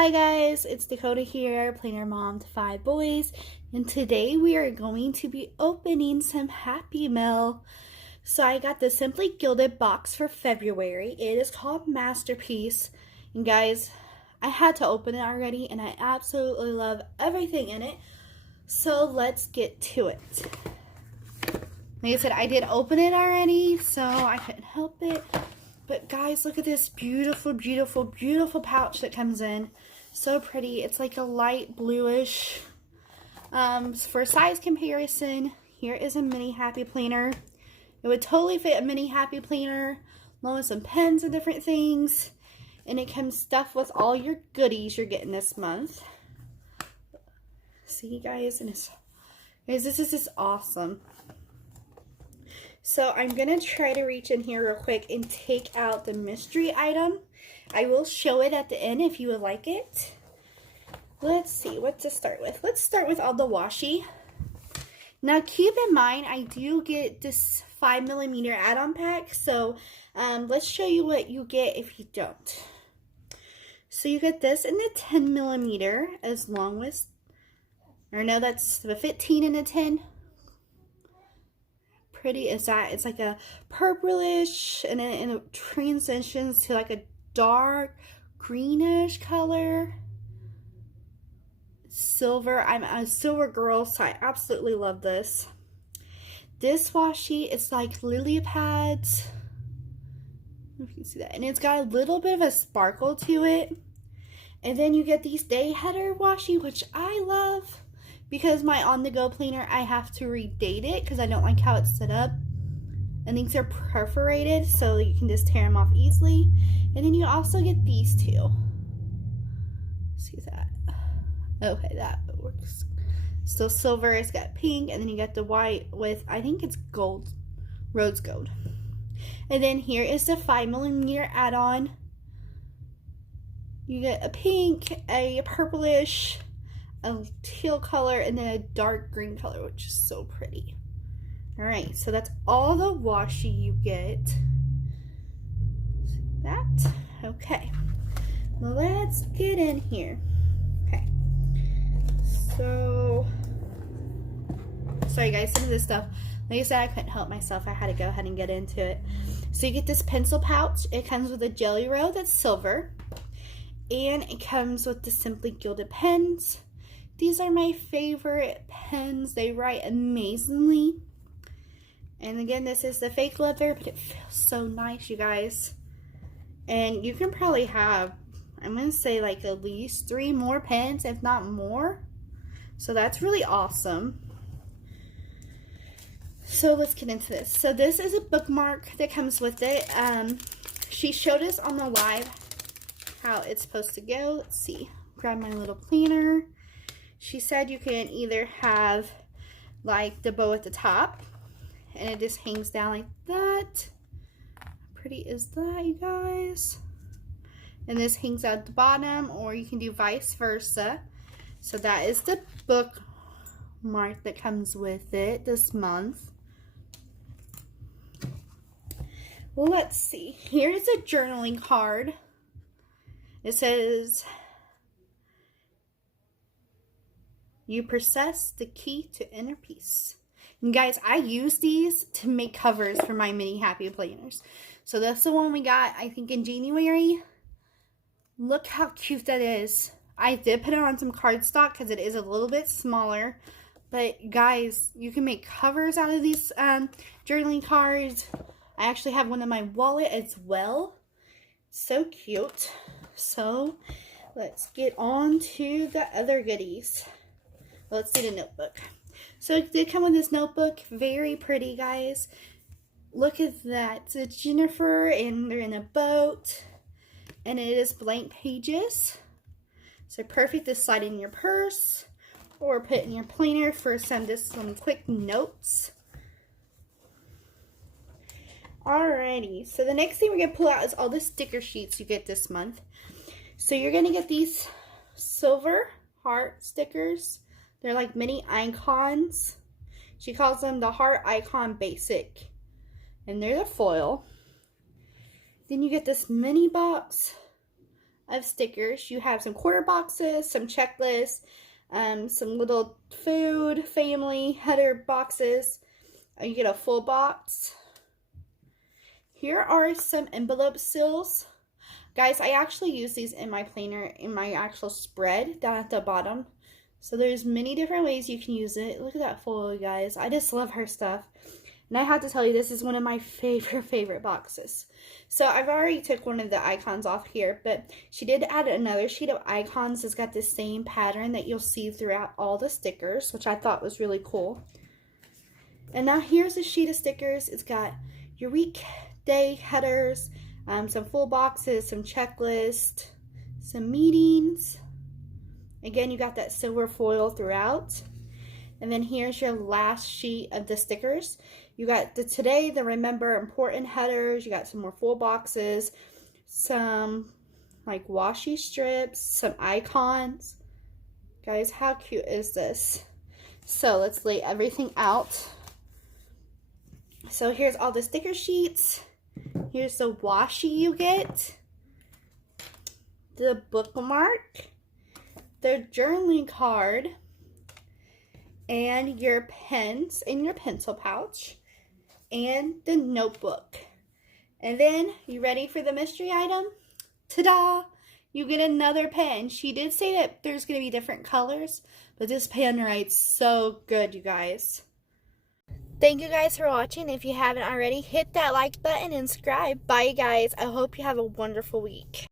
Hi guys, it's Dakota here, planner mom to 5 boys, and today we are going to be opening some Happy Mail. So I got the Simply Gilded box for February. It is called Masterpiece, and guys, I had to open it already, and I absolutely love everything in it. So let's get to it. Like I said, I did open it already, so I couldn't help it. But guys, look at this beautiful, beautiful, beautiful pouch that comes in. So pretty. It's like a light bluish. For size comparison, here is a mini happy planner. It would totally fit a mini happy planner, along with some pens and different things. And it comes stuffed with all your goodies you're getting this month. See, guys, and this is just awesome. So I'm going to try to reach in here real quick and take out the mystery item. I will show it at the end if you would like it. Let's see what to start with. Let's start with all the washi. Now keep in mind, I do get this 5mm add-on pack. So let's show you what you get if you don't. So you get this in the 10mm as long as, or no, that's the 15 and a 10. Pretty is that it's like a purplish and then it transitions to like a dark greenish color. Silver. I'm a silver girl, so I absolutely love this. This washi is like lily pads. I don't know if you can see that, and it's got a little bit of a sparkle to it. And then you get these day header washi, which I love. Because my on-the-go planner, I have to redate it because I don't like how it's set up. And these are perforated, so you can just tear them off easily. And then you also get these two. See that? Okay, that works. Still silver, it's got pink, and then you got the white with, I think it's gold, rose gold. And then here is the 5mm add-on. You get a pink, a purplish, a teal color, and then a dark green color, which is so pretty. Alright, so that's all the washi you get. See that? Okay. Let's get in here. Okay. So, sorry guys, some of this stuff, like I said, I couldn't help myself. I had to go ahead and get into it. So you get this pencil pouch. It comes with a jelly roll that's silver. And it comes with the Simply Gilded pens. These are my favorite pens. They write amazingly. And again, this is the fake leather, but it feels so nice, you guys. And you can probably have, I'm going to say like at least 3 more pens, if not more. So that's really awesome. So let's get into this. So this is a bookmark that comes with it. She showed us on the live how it's supposed to go. Let's see. Grab my little planner. She said you can either have like the bow at the top and it just hangs down like that. How pretty is that, you guys? And this hangs out at the bottom, or you can do vice versa. So that is the bookmark that comes with it this month. Well, let's see. Here's a journaling card. It says, "You possess the key to inner peace." And guys, I use these to make covers for my mini happy planners. So that's the one we got, I think, in January. Look how cute that is. I did put it on some cardstock because it is a little bit smaller. But guys, you can make covers out of these journaling cards. I actually have one in my wallet as well. So cute. So let's get on to the other goodies. Let's do the notebook. So it did come with this notebook. Very pretty, guys. Look at that. It's Jennifer, and they're in a boat. And it is blank pages. So perfect to slide in your purse or put in your planner for some quick notes. Alrighty. So the next thing we're going to pull out is all the sticker sheets you get this month. So you're going to get these silver heart stickers. They're like mini icons. She calls them the Heart Icon Basic. And they're the foil. Then you get this mini box of stickers. You have some quarter boxes, some checklists, some little food, family, header boxes. You get a full box. Here are some envelope seals. Guys, I actually use these in my planner, in my actual spread down at the bottom. So there's many different ways you can use it. Look at that foil, guys. I just love her stuff. And I have to tell you, this is one of my favorite boxes. So I've already took one of the icons off here, but she did add another sheet of icons that's got the same pattern that you'll see throughout all the stickers, which I thought was really cool. And now here's a sheet of stickers. It's got your weekday headers, some full boxes, some checklists, some meetings. Again, you got that silver foil throughout. And then here's your last sheet of the stickers. You got the today, the remember important headers. You got some more full boxes, some like washi strips, some icons. Guys, how cute is this? So let's lay everything out. So here's all the sticker sheets. Here's the washi you get, the bookmark, the journaling card, and your pens in your pencil pouch, and the notebook. And then, you ready for the mystery item? Ta-da! You get another pen. She did say that there's going to be different colors, but this pen writes so good, you guys. Thank you guys for watching. If you haven't already, hit that like button and subscribe. Bye, guys. I hope you have a wonderful week.